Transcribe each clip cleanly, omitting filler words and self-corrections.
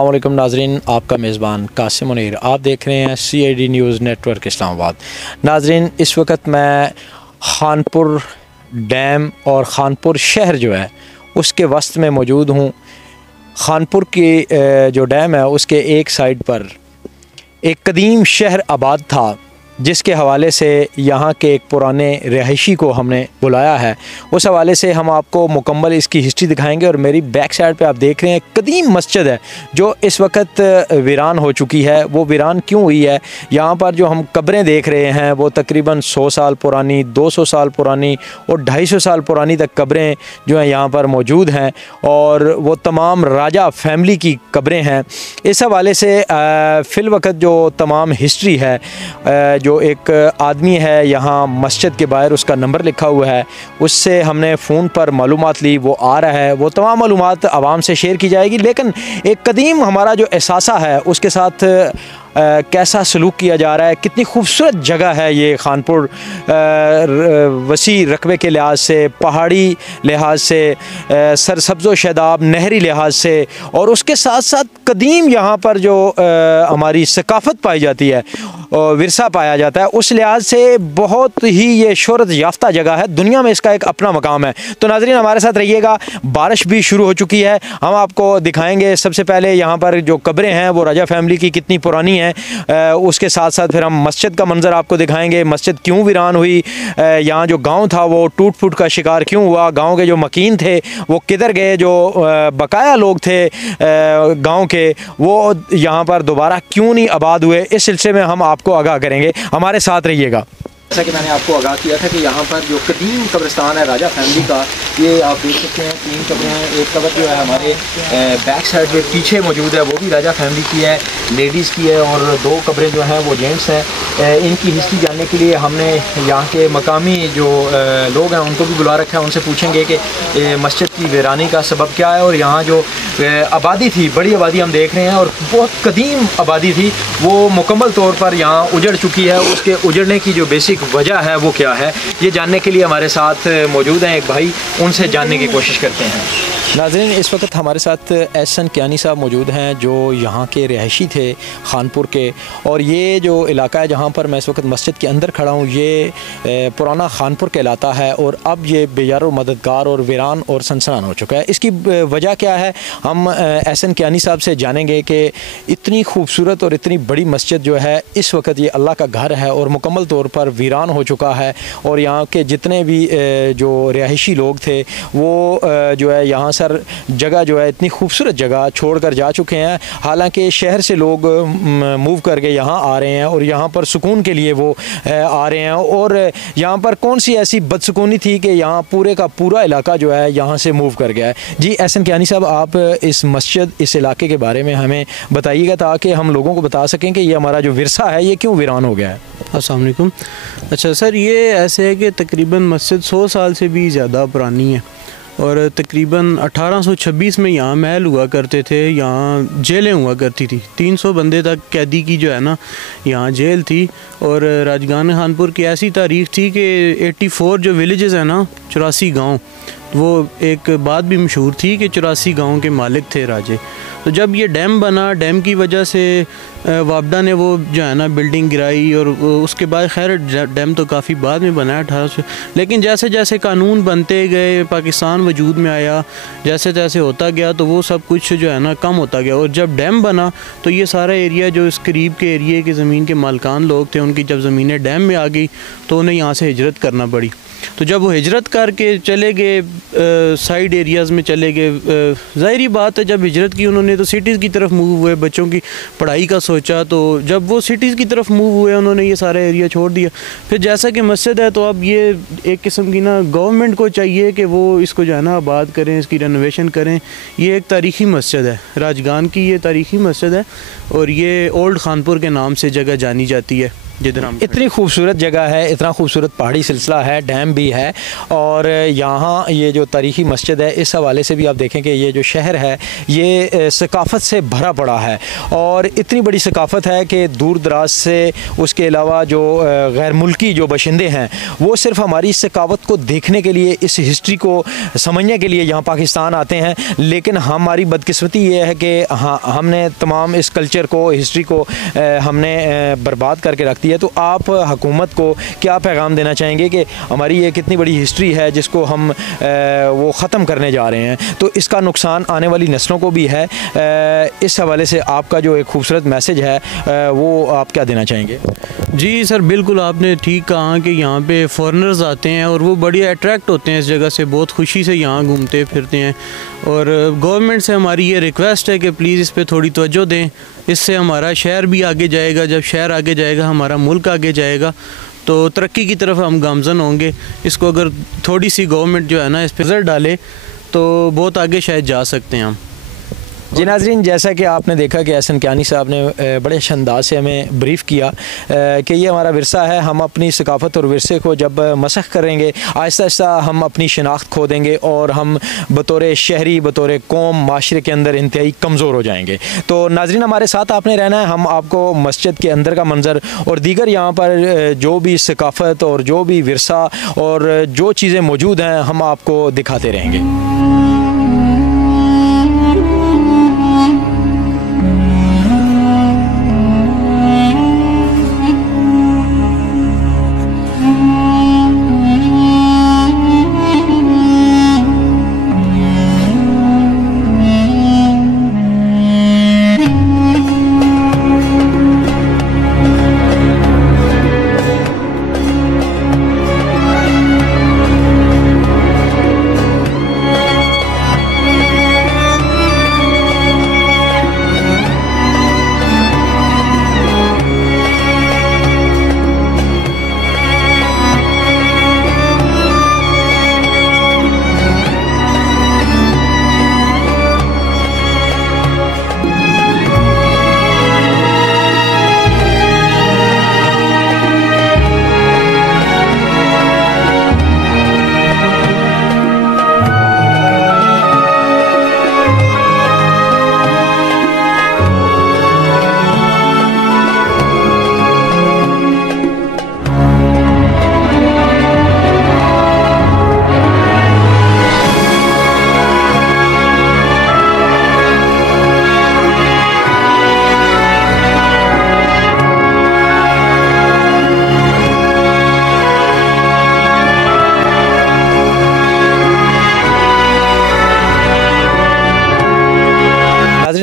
अस्सलाम वालेकुम नाजरीन, आपका मेज़बान कासिम मुनीर। आप देख रहे हैं CID न्यूज़ नेटवर्क इस्लामाबाद। नाजरीन, इस वक्त मैं खानपुर डैम और खानपुर शहर जो है उसके वस्त में मौजूद हूँ। खानपुर की जो डैम है उसके एक साइड पर एक कदीम शहर आबाद था, जिसके हवाले से यहाँ के एक पुराने रहायशी को हमने बुलाया है। उस हवाले से हम आपको मुकम्मल इसकी हिस्ट्री दिखाएंगे। और मेरी बैक साइड पे आप देख रहे हैं कदीम मस्जिद है जो इस वक्त वीरान हो चुकी है। वो वीरान क्यों हुई है? यहाँ पर जो हम कब्रें देख रहे हैं वो तकरीबन 100 साल पुरानी, 200 साल पुरानी और 250 साल पुरानी तक कब्रें जो हैं यहाँ पर मौजूद हैं, और वो तमाम राजा फैमिली की कब्रें हैं। इस हवाले से फ़िलवक़्त जो तमाम हिस्ट्री है, जो एक आदमी है यहाँ मस्जिद के बाहर, उसका नंबर लिखा हुआ है, उससे हमने फ़ोन पर मालूमात ली। वो आ रहा है, वो तमाम मालूमात आवाम से शेयर की जाएगी। लेकिन एक कदीम हमारा जो एहसासा है उसके साथ कैसा सलूक किया जा रहा है, कितनी खूबसूरत जगह है ये खानपुर, वसी रकबे के लिहाज से, पहाड़ी लिहाज से, सरसब्ज़ व शदाब नहरी लिहाज से, और उसके साथ साथ कदीम यहाँ पर जो हमारी सकाफ़त पाई जाती है, विरसा पाया जाता है, उस लिहाज से बहुत ही ये शोहरत याफ्ता जगह है। दुनिया में इसका एक अपना मकाम है। तो नाज़रीन, हमारे साथ रहिएगा। बारिश भी शुरू हो चुकी है, हम आपको दिखाएंगे। सबसे पहले यहाँ पर जो कब्रें हैं वो राजा फैमिली की कितनी पुरानी हैं, उसके साथ साथ फिर हम मस्जिद का मंजर आपको दिखाएंगे। मस्जिद क्यों वीरान हुई, यहाँ जो गाँव था वो टूट फूट का शिकार क्यों हुआ, गाँव के जो मकीन थे वो किधर गए, जो बकाया लोग थे गाँव के वो यहाँ पर दोबारा क्यों नहीं आबाद हुए, इस सिलसिले में हम आपको आगाह करेंगे। हमारे साथ रहिएगा। जैसा कि मैंने आपको आगाह किया था कि यहाँ पर जो कदीम कब्रिस्तान है राजा फैमिली का, ये आप देख सकते हैं 3 कब्रें हैं। एक कब्र जो है हमारे बैक साइड पे पीछे मौजूद है, वो भी राजा फैमिली की है, लेडीज़ की है, और 2 कब्रें जो हैं वो जेंट्स हैं। इनकी हिस्ट्री जानने के लिए हमने यहाँ के मकामी जो लोग हैं उनको भी बुला रखा है। उनसे पूछेंगे कि मस्जिद की वीरानी का सबब क्या है, और यहाँ जो आबादी थी, बड़ी आबादी हम देख रहे हैं और बहुत कदीम आबादी थी, वो मुकम्मल तौर पर यहाँ उजड़ चुकी है। उसके उजड़ने की जो बेसिक वजह है वो क्या है, ये जानने के लिए हमारे साथ मौजूद हैं एक भाई, उनसे जानने की कोशिश करते हैं। नाज़रीन, इस वक्त हमारे साथ एहसन कियानी साहब मौजूद हैं जो यहाँ के रहायशी थे खानपुर के। और ये जो इलाका है जहाँ पर मैं इस वक्त मस्जिद के अंदर खड़ा हूँ, ये पुराना खानपुर कहलाता है, और अब ये बेजारो मददगार और वीरान और सनसनान हो चुका है। इसकी वजह क्या है, हम एहसन कियानी साहब से जानेंगे कि इतनी खूबसूरत और इतनी बड़ी मस्जिद जो है इस वक्त ये अल्लाह का घर है और मुकम्मल तौर पर वीरान हो चुका है, और यहाँ के जितने भी जो रहायशी लोग थे वो जो है यहाँ सर जगह जो है इतनी खूबसूरत जगह छोड़कर जा चुके हैं। हालांकि शहर से लोग मूव करके यहाँ आ रहे हैं और यहाँ पर सुकून के लिए वो आ रहे हैं। और यहाँ पर कौन सी ऐसी बदसुकूनी थी कि यहाँ पूरे का पूरा इलाका जो है यहाँ से मूव कर गया है। जी एहसन कियानी साहब, आप इस मस्जिद, इस इलाके के बारे में हमें बताइएगा ताकि हम लोगों को बता सकें कि ये हमारा जो विरसा है ये क्यों वीरान हो गया है। अस्सलाम वालेकुम। अच्छा सर, ये ऐसे है कि तकरीबन मस्जिद 100 साल से भी ज़्यादा पुरानी है, और तकरीबन 1826 में यहाँ महल हुआ करते थे, यहाँ जेलें हुआ करती थी। 300 बंदे तक कैदी की जो है ना यहाँ जेल थी। और राजगान खानपुर की ऐसी तारीख थी कि 84 जो विलेजेस हैं ना, 84 गांव, वो एक बात भी मशहूर थी कि 84 गांव के मालिक थे राजे। तो जब ये डैम बना, डैम की वजह से वापडा ने वो जो है ना बिल्डिंग गिराई, और उसके बाद खैर डैम तो काफ़ी बाद में बना 1800, लेकिन जैसे जैसे कानून बनते गए, पाकिस्तान वजूद में आया, जैसे जैसे होता गया तो वो सब कुछ जो है ना कम होता गया। और जब डैम बना तो ये सारा एरिया जो इस करीब के एरिए के ज़मीन के मालकान लोग थे, उनकी जब ज़मीनें डैम में आ गई तो उन्हें यहाँ से हिजरत करना पड़ी। तो जब वो हिजरत करके चले गए, साइड एरियाज़ में चले गए, ज़ाहिरी बात है जब हिजरत की उन्होंने तो सिटीज़ की तरफ मूव हुए, बच्चों की पढ़ाई का सोचा, तो जब वो सिटीज़ की तरफ मूव हुए उन्होंने ये सारा एरिया छोड़ दिया। फिर जैसा कि मस्जिद है तो अब ये एक किस्म की ना गवर्नमेंट को चाहिए कि वो इसको जो है ना आबाद करें, इसकी रेनोवेशन करें। ये एक तारीख़ी मस्जिद है, राजगान की ये तारीख़ी मस्जिद है, और ये ओल्ड खानपुर के नाम से जगह जानी जाती है। जिधर हम इतनी खूबसूरत जगह है, इतना खूबसूरत पहाड़ी सिलसिला है, डैम भी है, और यहाँ ये जो तारीख़ी मस्जिद है, इस हवाले से भी आप देखें कि ये जो शहर है ये सकाफ़त से भरा पड़ा है, और इतनी बड़ी सकाफ़त है कि दूर दराज से, उसके अलावा जो गैर मुल्की जो बशिंदे हैं वो सिर्फ हमारी इस सकाफ़त को देखने के लिए, इस हिस्ट्री को समझने के लिए यहाँ पाकिस्तान आते हैं। लेकिन हमारी बदकिस्मती ये है कि हाँ, हमने तमाम इस कल्चर को, हिस्ट्री को हमने बर्बाद करके रख दिया। तो आप हुकूमत को क्या पैगाम देना चाहेंगे कि हमारी ये कितनी बड़ी हिस्ट्री है जिसको हम वो ख़त्म करने जा रहे हैं, तो इसका नुकसान आने वाली नस्लों को भी है। इस हवाले से आपका जो एक खूबसूरत मैसेज है वो आप क्या देना चाहेंगे? जी सर, बिल्कुल आपने ठीक कहा कि यहाँ पे फॉरेनर्स आते हैं और वो बड़ी अट्रैक्ट होते हैं इस जगह से, बहुत खुशी से यहाँ घूमते फिरते हैं। और गवर्नमेंट से हमारी ये रिक्वेस्ट है कि प्लीज़ इस पे थोड़ी तवज्जो दें, इससे हमारा शहर भी आगे जाएगा। जब शहर आगे जाएगा हमारा मुल्क आगे जाएगा, तो तरक्की की तरफ हम गामज़न होंगे। इसको अगर थोड़ी सी गवर्नमेंट जो है ना इस पर नज़र डाले तो बहुत आगे शायद जा सकते हैं हम। जी नाज़रीन, जैसा कि आपने देखा कि एहसन कियानी साहब ने बड़े अच्छे अंदाज से हमें ब्रीफ़ किया कि ये हमारा विरसा है। हम अपनी सकाफ़त और विरसे को जब मसख़ करेंगे, आहिस्ता आहिस्ता हम अपनी शनाख्त खो देंगे और हम बतौर शहरी, बतौर कौम, माशरे के अंदर इंतहाई कमज़ोर हो जाएंगे। तो नाज़रीन, हमारे साथ आपने रहना है। हम आपको मस्जिद के अंदर का मंज़र और दीगर यहाँ पर जो भी सकाफ़त और जो भी विरसा और जो चीज़ें मौजूद हैं हम आपको दिखाते रहेंगे।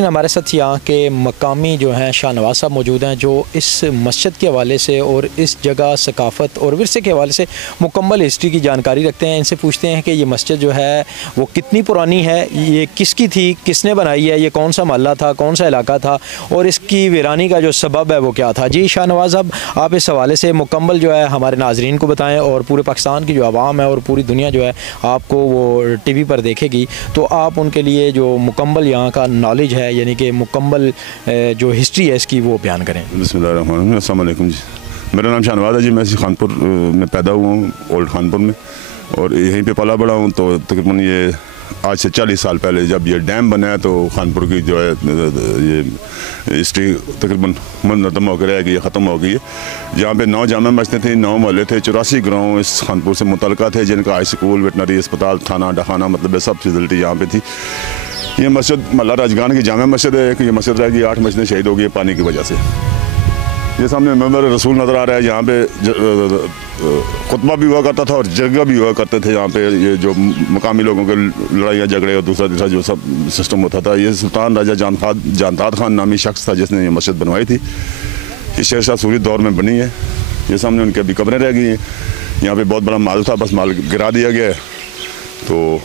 हमारे साथ यहाँ के मकामी जो हैं शाहनवाज साहब मौजूद हैं, जो इस मस्जिद के हवाले से और इस जगह सकाफ़त और विरसे के हवाले से मुकम्मल हिस्ट्री की जानकारी रखते हैं। इनसे पूछते हैं कि ये मस्जिद जो है वो कितनी पुरानी है, ये किसकी थी, किसने बनाई है, ये कौन सा महल्ला था, कौन सा इलाका था, और इसकी वीरानी का जो सबब है वो क्या था। जी शाहनवाज साहब, आप इस हवाले से मुकम्मल जो है हमारे नाजरीन को बताएँ, और पूरे पाकिस्तान की जो आवाम है और पूरी दुनिया जो है आपको वो टीवी पर देखेगी, तो आप उनके लिए जो मुकम्मल यहाँ का नॉलेज है, यानी कि मुकम्मल जो हिस्ट्री है इसकी, वो बयान करें। बिस्मिल्लाहिर्रहमानिर्रहीम, अस्सलाम वालेकुम जी। मेरा नाम शाहनवाज है जी। मैं खानपुर में पैदा हुआ हूँ, ओल्ड खानपुर में, और यहीं पे पला बड़ा हूँ। तो तकरीबन ये आज से 40 साल पहले जब ये डैम बना है, तो खानपुर की जो है ये हिस्ट्री तकरीबन मुनज़्ज़म होकर रह गई है, ख़त्म हो गई है। जहाँ पे 9 जामा मस्जिदें थी, 9 मोहल्ले थे, 84 गाँव इस खानपुर से मुतल्लिक़ा थे, जिनका हाई स्कूल, वेटनरी अस्पताल, थाना, डाखाना, मतलब सब फैसिलिटी यहाँ पे थी। ये मस्जिद मल्ला राजगान की जामा मस्जिद है। एक ये मस्जिद रह गई, 8 मस्जिदें शहीद हो गई पानी की वजह से। ये सामने मेंबर रसूल नज़र आ रहा है। यहाँ पे खुतबा भी हुआ करता था और जरगा भी हुआ करते थे। यहाँ पे ये जो मकामी लोगों के लड़ाइयाँ झगड़े और दूसरा तीसरा जो सब सिस्टम होता था। ये सुल्तान राजा जानताद खान नामी शख्स था जिसने ये मस्जिद बनवाई थी। ये शेर शाह सूरी दौर में बनी है। ये सामने उनकी अभी कब्रें रह गई हैं। यहाँ पे बहुत बड़ा माल था, बस माल गिरा दिया गया है। तो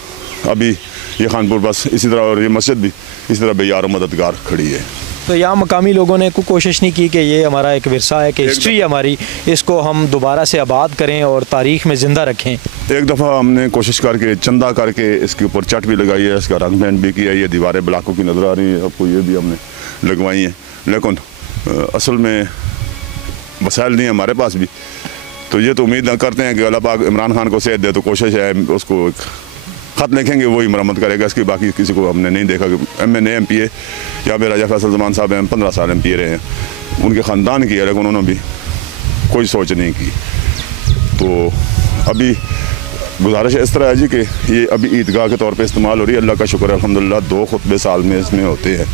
अभी ये खानपुर बस इसी तरह, और ये मस्जिद भी इसी तरह बेयार मददगार खड़ी है। तो यहाँ मकामी लोगों ने कोई कोशिश नहीं की कि ये हमारा एक विरसा है, कि हिस्ट्री हमारी, इसको हम दोबारा से आबाद करें और तारीख़ में ज़िंदा रखें? एक दफ़ा हमने कोशिश करके चंदा करके इसके ऊपर चट भी लगाई है, इसका रंग पेंट भी किया है। ये दीवारें ब्लॉकों की नज़र आ रही है आपको, ये भी हमने लगवाई हैं। लेकिन असल में वसाइल नहीं है हमारे पास भी। तो ये तो उम्मीद करते हैं कि अल्लाह पाक इमरान खान को सेहत दे, तो कोशिश है उसको ख़त लिखेंगे वही मरम्मत करेगा, इसकी बाकी किसी को हमने नहीं देखा कि MNA MPA या फिर राजा फैसल ज़मान साहब हैं 15 साल MPA रहे हैं, उनके ख़ानदान की है लेकिन उन्होंने भी कोई सोच नहीं की। तो अभी गुजारिश इस तरह है जी कि ये अभी ईदगाह के तौर पे इस्तेमाल हो रही है। अल्लाह का शुक्र है अल्हम्दुलिल्लाह 2 खुतबे साल में इसमें होते हैं,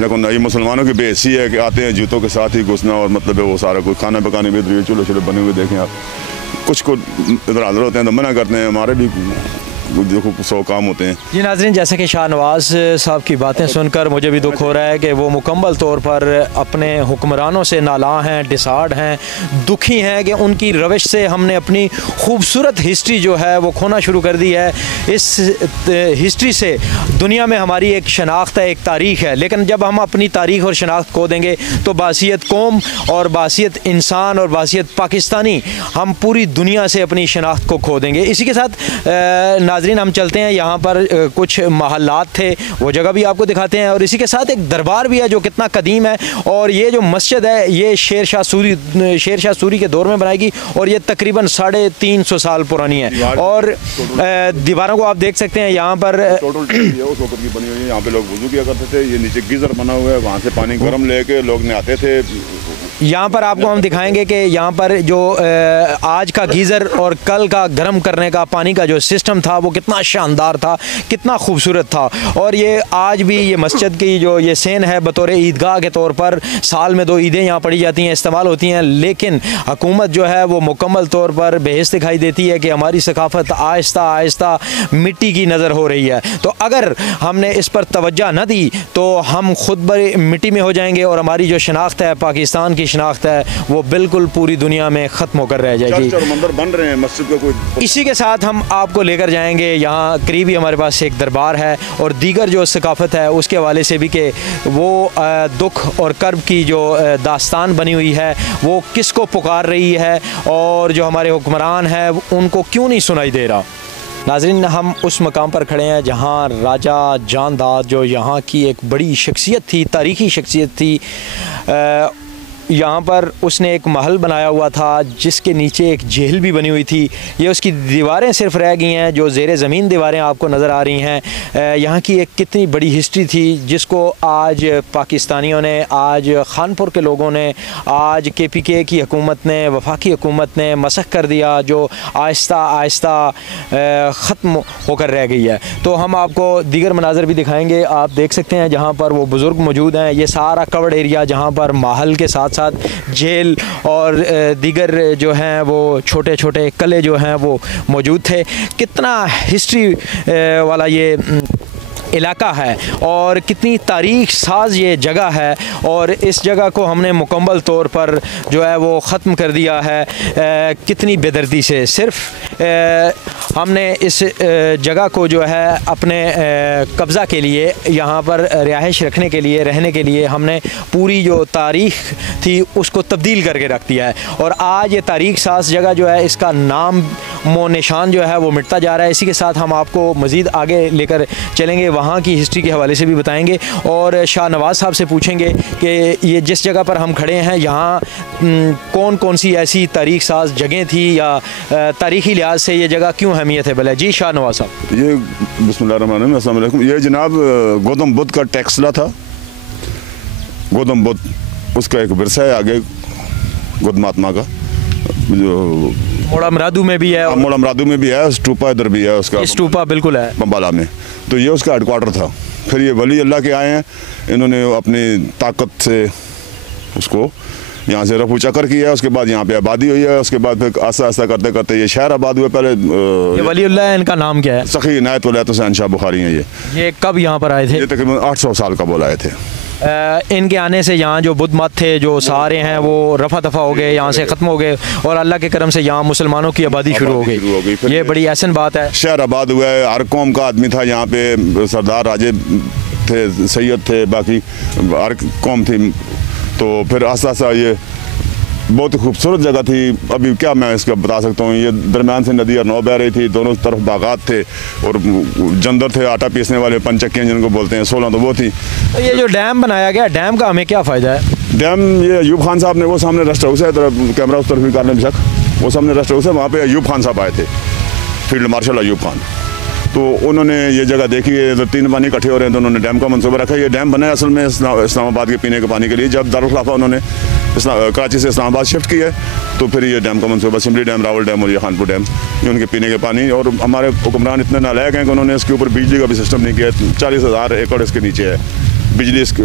लेकिन ये मुसलमानों की बेहसी है कि आते हैं जूतों के साथ ही घुसना, और मतलब है वो सारा कुछ खाना पकाने में चूल्हे चूल्हे बने हुए देखें आप, कुछ को इधर उधर होते हैं तो मना करते हैं, हमारे भी देखो 100 काम होते हैं। जी नाज़रीन, जैसे कि शाहनवाज साहब की बातें सुनकर मुझे भी दुख हो रहा है कि वो मुकम्मल तौर पर अपने हुक्मरानों से नाला हैं, डिसार्ड हैं, दुखी हैं कि उनकी रविश से हमने अपनी खूबसूरत हिस्ट्री जो है वो खोना शुरू कर दी है। इस हिस्ट्री से दुनिया में हमारी एक शनाख्त है, एक तारीख़ है, लेकिन जब हम अपनी तारीख़ और शनाख्त खो देंगे तो बासियत कौम और बासियत इंसान और बासियत पाकिस्तानी, हम पूरी दुनिया से अपनी शनाख्त को खो देंगे। इसी के साथ नाज़रीन हम चलते हैं, यहाँ पर कुछ महल्लात थे वो जगह भी आपको दिखाते हैं, और इसी के साथ एक दरबार भी है जो कितना कदीम है। और ये जो मस्जिद है ये शेर शाह सूरी के दौर में बनाई गई, और ये तकरीबन 350 साल पुरानी है। और दीवारों को आप देख सकते हैं यहाँ पर बनी हुई है, यहाँ पे लोग वुज़ू किया करते थे, ये नीचे गीज़र बना हुआ है, वहाँ से पानी गर्म लेके लोग नहाते थे। यहाँ पर आपको हम दिखाएंगे कि यहाँ पर जो आज का गीज़र और कल का गर्म करने का पानी का जो सिस्टम था वो कितना शानदार था, कितना खूबसूरत था। और ये आज भी ये मस्जिद की जो ये सेन है बतौर ईदगाह के तौर पर साल में 2 ईदें यहाँ पढ़ी जाती हैं, इस्तेमाल होती हैं, लेकिन हुकूमत जो है वो मुकम्मल तौर पर बेहिस दिखाई देती है कि हमारी सकाफ़त आहिस्ता आहिस्ता मिट्टी की नज़र हो रही है। तो अगर हमने इस पर तवज्जो न दी तो हम खुद बड़े मिट्टी में हो जाएंगे, और हमारी जो शनाख्त है, पाकिस्तान की शनाख्त है, वो बिल्कुल पूरी दुनिया में ख़त्म होकर रह जाएगी। मंदिर बन रहे हैं मस्जिद का कोई। इसी के साथ हम आपको लेकर जाएंगे, यहाँ करीब ही हमारे पास एक दरबार है, और दीगर जो सकाफ़त है उसके हवाले से भी कि वो दुख और कर्ब की जो दास्तान बनी हुई है वो किसको पुकार रही है, और जो हमारे हुक्मरान हैं उनको क्यों नहीं सुनाई दे रहा। नाज़रीन, हम उस मकाम पर खड़े हैं जहाँ राजा जानदाद जो यहाँ की एक बड़ी शख्सियत थी, तारीख़ी शख्सियत थी, यहाँ पर उसने एक महल बनाया हुआ था जिसके नीचे एक जेल भी बनी हुई थी। ये उसकी दीवारें सिर्फ रह गई हैं, जो ज़ेरे ज़मीन दीवारें आपको नज़र आ रही हैं। यहाँ की एक कितनी बड़ी हिस्ट्री थी जिसको आज पाकिस्तानियों ने, आज खानपुर के लोगों ने, आज KPK की हुकूमत ने, वफाकी हुकूमत ने मसख कर दिया, जो आहिस्ता आहिस्ता ख़त्म होकर रह गई है। तो हम आपको दीगर मनाज़र भी दिखाएँगे। आप देख सकते हैं जहाँ पर वो बुज़ुर्ग मौजूद हैं, ये सारा कवर्ड एरिया जहाँ पर महल के साथ जेल और दीगर जो हैं वो छोटे छोटे किले जो हैं वो मौजूद थे। कितना हिस्ट्री वाला ये इलाका है और कितनी तारीख साज ये जगह है, और इस जगह को हमने मुकम्मल तौर पर जो है वो ख़त्म कर दिया है। कितनी बेदर्दी से सिर्फ हमने इस जगह को जो है अपने कब्ज़ा के लिए, यहाँ पर रिहाइश रखने के लिए, रहने के लिए हमने पूरी जो तारीख़ थी उसको तब्दील करके रख दिया है, और आज ये तारीख साज जगह जो है इसका नाम मो निशान जो है वो मिटता जा रहा है। इसी के साथ हम आपको मज़ीद आगे लेकर चलेंगे, वहाँ की हिस्ट्री के हवाले से भी बताएंगे, और शाहनवाज साहब से पूछेंगे कि ये जिस जगह पर हम खड़े हैं यहाँ कौन कौन सी ऐसी तारीख साज जगह थी या तारीख़ी लिहाज से ये जगह क्यों अहमियत है। भले जी शाहनवाज साहब। ये बिस्मिल्लाहिर्रहमानिर्रहीम, अस्सलाम वालेकुम। ये जनाब गौतम बुद्ध का टेक्सला था। गौतम बुद्ध उसका एक विरसा है आगे गौतम महात्मा का, जो मोड़ा मरादू में भी है, मोड़ा मरादू में भी है, स्टूपा इधर भी है उसका, स्टूपा बिल्कुल है बम्बाला में। तो ये उसका हेडक्वार्टर था। फिर ये वली अल्लाह के आए हैं, इन्होंने अपनी ताकत से उसको यहाँ से रफू चक्कर किया है, उसके बाद यहाँ पे आबादी हुई है, उसके बाद फिर आस्ता आस्ता करते करते ये शहर आबाद हुए। पहले ये वलीउल्लाह है, इनका नाम क्या है? सखी इनायत वलायत हुसैन शाह बुखारी हैं। ये कब यहाँ पर आए थे? ये तकरीबन 800 साल का बोल आए थे। इनके आने से यहाँ जो बुद्ध मत थे जो सारे हैं वो रफा दफा हो गए, यहाँ से ख़त्म हो गए, और अल्लाह के करम से यहाँ मुसलमानों की आबादी शुरू हो गई। ये बड़ी ऐसन बात है। शहर आबाद हुआ है, हर कौम का आदमी था यहाँ पे, सरदार राजे थे, सैयद थे, बाकी हर कौम थी। तो फिर आस्ता आस्ता ये बहुत खूबसूरत जगह थी। अभी क्या मैं इसका बता सकता हूँ, ये दरमियान से नदी अरनौ बह रही थी, दोनों तरफ बागात थे, और जंदर थे, आटा पीसने वाले, पंचक्कियाँ जिनको बोलते हैं, 16 तो वो थी। तो ये जो डैम बनाया गया, डैम का हमें क्या फ़ायदा है? डैम ये अयूब खान साहब ने, वो सामने रेस्ट हाउस है, कैमरा उस तरफ भी करने बेशक, वो सामने रेस्ट हाउस है, वहाँ पे अयूब खान साहब आए थे, फील्ड मार्शल अयूब खान। तो उन्होंने ये जगह देखी है, 3 पानी इकट्ठे हो रहे हैं, तो उन्होंने डैम का मंसूबा रखा। ये डैम बना है असल में इस्लामाबाद के पीने के पानी के लिए। जब दारुल खिलाफा उन्होंने कराची से इस्लामाबाद शिफ्ट किया है, तो फिर ये डैम का मंसूबा, सिमरी डैम, रावल डैम और ये खानपुर डैम, ये उनके पीने के पानी। और हमारे हुक्मरान इतने नालायक हैं कि उन्होंने इसके ऊपर बिजली का भी सिस्टम नहीं किया। 40,000 एकड़ इसके नीचे है, बिजली इसके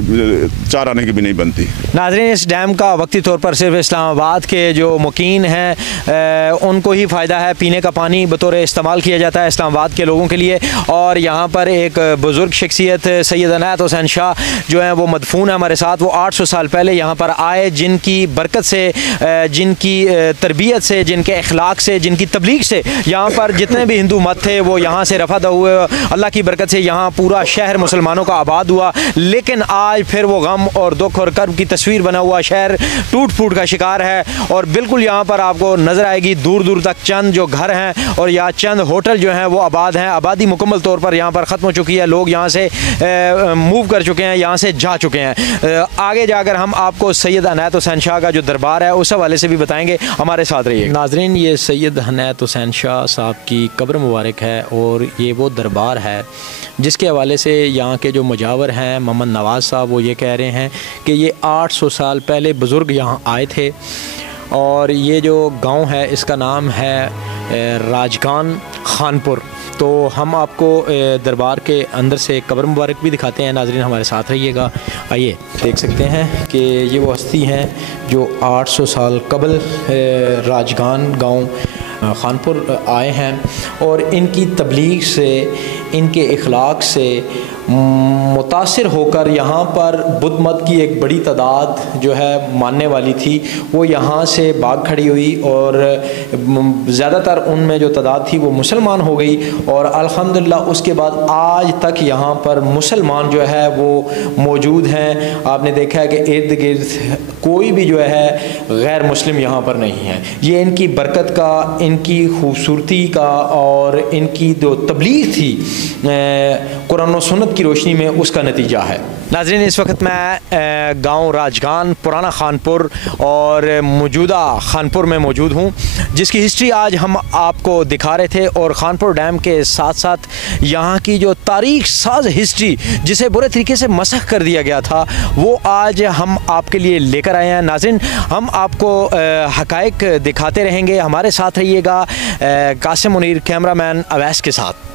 4 आने की भी नहीं बनती। नाज़रीन, इस डैम का वक्ती तौर पर सिर्फ इस्लामाबाद के जो मुकीन हैं उनको ही फ़ायदा है। पीने का पानी बतौर इस्तेमाल किया जाता है इस्लामाबाद के लोगों के लिए। और यहाँ पर एक बुज़ुर्ग शख्सियत सैयद अनायत हुसैन शाह जो हैं वो मदफून है हमारे साथ। वो 800 साल पहले यहाँ पर आए, जिनकी बरकत से, जिनकी तरबियत से, जिनके अखलाक से, जिनकी तबलीग से यहाँ पर जितने भी हिंदू मत थे वो यहाँ से रफ़ा हुए। अल्लाह की बरकत से यहाँ पूरा शहर मुसलमानों का आबाद हुआ। लेकिन आज फिर वो गम और दुख और कर्ब की तस्वीर बना हुआ शहर टूट फूट का शिकार है। और बिल्कुल यहाँ पर आपको नज़र आएगी दूर दूर तक चंद जो घर हैं और या चंद होटल जो हैं वो आबाद हैं। आबादी मुकम्मल तौर पर यहाँ पर ख़त्म हो चुकी है। लोग यहाँ से मूव कर चुके हैं, यहाँ से जा चुके हैं। आगे जाकर हम आपको सैयद अनायत हुसैन शाह का जो दरबार है उस हवाले से भी बताएंगे। हमारे साथ रहिए। नाज़रीन, ये सैयद अनायत हुसैन शाह साहब की कब्र मुबारक है और ये वो दरबार है जिसके हवाले से यहाँ के जो मुजावर हैं मोहम्मद नवाज़ साहब, वो ये कह रहे हैं कि ये 800 साल पहले बुज़ुर्ग यहाँ आए थे। और ये जो गांव है इसका नाम है राजगान खानपुर। तो हम आपको दरबार के अंदर से कब्र मुबारक भी दिखाते हैं। नाज़रीन, हमारे साथ रहिएगा। आइए, देख सकते हैं कि ये वो हस्ती हैं जो 800 साल कबल राजगान गांव खानपुर आए हैं और इनकी तबलीग से, इनके इखलाक से मुतासिर होकर यहाँ पर बुद्ध मत की एक बड़ी तादाद जो है मानने वाली थी वो यहाँ से भाग खड़ी हुई और ज़्यादातर उनमें जो तादाद थी वो मुसलमान हो गई। और अल्हम्दुलिल्लाह उसके बाद आज तक यहाँ पर मुसलमान जो है वो मौजूद हैं। आपने देखा है कि इर्द गिर्द कोई भी जो है गैर मुस्लिम यहाँ पर नहीं है। ये इनकी बरकत का, इनकी खूबसूरती का और इनकी जो तबलीग थी कुरान और सुन्नत की रोशनी में, उसका नतीजा है। नाज़रीन, इस वक्त मैं गांव राजगान, पुराना खानपुर और मौजूदा खानपुर में मौजूद हूं, जिसकी हिस्ट्री आज हम आपको दिखा रहे थे। और खानपुर डैम के साथ साथ यहाँ की जो तारीख साज हिस्ट्री जिसे बुरे तरीके से मसख कर दिया गया था वो आज हम आपके लिए लेकर आए हैं। नाज़रीन, हम आपको हक़ाइक़ दिखाते रहेंगे। हमारे साथ रहिएगा। कासिम मुनीर कैमरामैन अवैस के साथ।